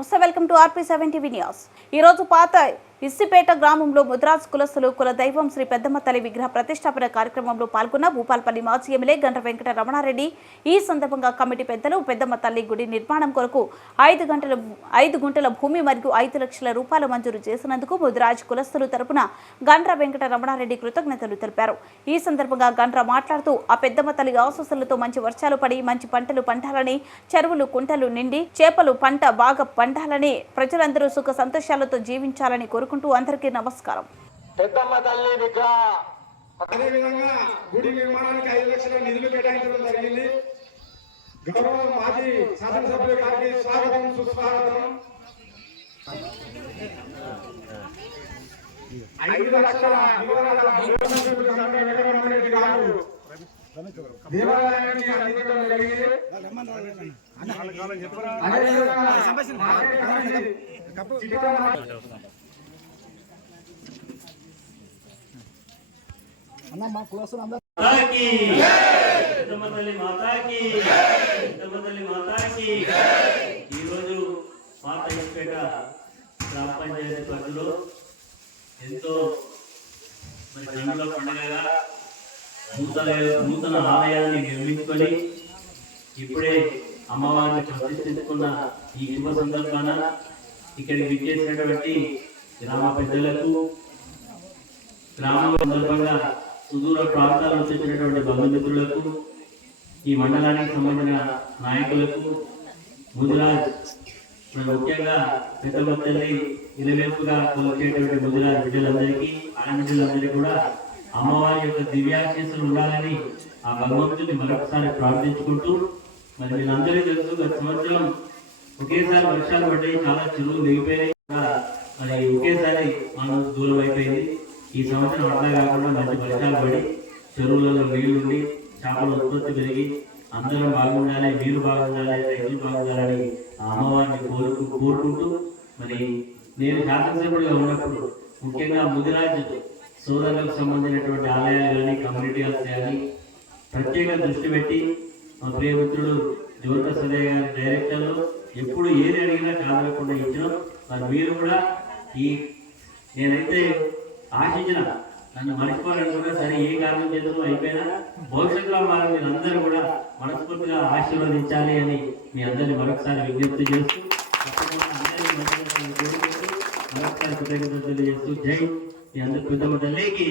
నమస్తే welcome to RP seven TV news. ఈరోజు పాత ఇస్సిపేట గ్రామంలో ముద్రాజ్ కులస్తులు కుల దైవం శ్రీ పెద్దమ్మ తల్లి విగ్రహ ప్రతిష్టాపన కార్యక్రమంలో పాల్గొన్న భూపాల్పల్లి మాజీ ఎమ్మెల్యే గంట వెంకట రమణారెడ్డి. ఈ సందర్భంగా కమిటీ పెద్దలు పెద్దమ్మ తల్లి గుడి నిర్మాణం కొరకు ఐదు గంటల ఐదు గుంటల భూమి మరియు ఐదు లక్షల రూపాయలు మంజూరు చేసినందుకు ముద్రాజ్ కులస్తులు తరపున గండ్ర వెంకట రమణారెడ్డి కృతజ్ఞతలు తెలిపారు. ఈ సందర్భంగా గండ్ర మాట్లాడుతూ ఆ పెద్దమ్మ తల్లి ఆశస్సులతో మంచి వర్షాలు పడి మంచి పంటలు పండాలని చెరువులు కుంటలు నిండి చేపలు పంట బాగా పండాలని ప్రజలందరూ సుఖ సంతోషాలతో జీవించాలని కోరుకుంటూ అందరికీ నమస్కారం. పెద్దమ్మ తల్లి విగ్రహ. అదేవిధంగా గుడి నిర్మాణానికి ఐదు లక్షల నిధులు కేటాయించడం జరిగింది. గౌరవ మాజీ శాసనసభ్యుల గారికి స్వాగతం సుస్వాగతం. ఐదు లక్షల వెంకటరమణరెడ్డి గారు దేవాలయాన్ని అందించడం జరిగింది. అదేవిధంగా మాజీ చిట్టాల మాతాకి. పెద్దమతల్లి మాతాకి. పెద్దమతల్లి మాతాకి. ఈరోజు పాత ఇసుపేట గ్రామ పంచాయతీ పరిధిలో ఎంతో మరి జనుల పండుగగా నూతన నూతన ఆలయాన్ని నిర్మించుకొని ఇప్పుడే అమ్మవారిని ప్రదర్శించుకున్న ఈ శుభ సందర్భాన ఇక్కడికి విచ్చేసినటువంటి గ్రామ పెద్దలకు గ్రామ సందర్భంగా సుదూర ప్రాంతాల నుంచి వచ్చినటువంటి బంధుమిత్రులకు ఈ మండలానికి సంబంధించిన నాయకులకు ముదిరాజ్ ముఖ్యంగా పెద్దమత్తల్ని తల్లి కొలిచేటువంటి ముదిరాజ్ బిడ్డలందరికీ ఆడబిడ్డలందరికీ కూడా అమ్మవారి యొక్క దివ్యాశీస్సులు ఉండాలని ఆ భగవంతుని మరొకసారి ప్రార్థించుకుంటూ మరి వీళ్ళందరికీ తెలుసు గత సంవత్సరం ఒకేసారి వర్షాలు పడ్డాయి చాలా చెరువులు దిగిపోయినాయి. మరి ఒకేసారి ఈ సంవత్సరం అట్లా కాకుండా మంచి వర్షాలు పడి చెరువులలో నీళ్ళుండి చేపల ఉత్పత్తి పెరిగి అందరం బాగుండాలి మీరు బాగుండాలి రైతులు బాగుండాలని అమ్మవారిని కోరుకు కోరుకుంటూ మరి నేను శాసనసభ్యుడిగా ఉన్నప్పుడు ముఖ్యంగా ముదిరాజ్ సోదరులకు సంబంధించినటువంటి ఆలయాలు కానీ కమ్యూనిటీ హాల్స్ కానీ ప్రత్యేక దృష్టి పెట్టి మా ప్రియమిత్రుడు జ్యోత సదయ్య గారి డైరెక్టర్లు ఎప్పుడు ఏది అడిగినా కాదనకుండా ఇచ్చినాం. మరి మీరు కూడా ఈ నేనైతే ఆశించిన నన్ను మర్చిపోవాలనుకున్నా సరే ఏ కారణం చేతనో అయిపోయినా భవిష్యత్తులో వారు మీరు అందరూ కూడా మనస్ఫూర్తిగా ఆశీర్వదించాలి అని మీ అందరిని మరొకసారి విజ్ఞప్తి చేస్తూ మరొకసారి కృతజ్ఞతలు తెలియజేస్తూ జై మీ అందరి పెద్దమ్మ తల్లికి.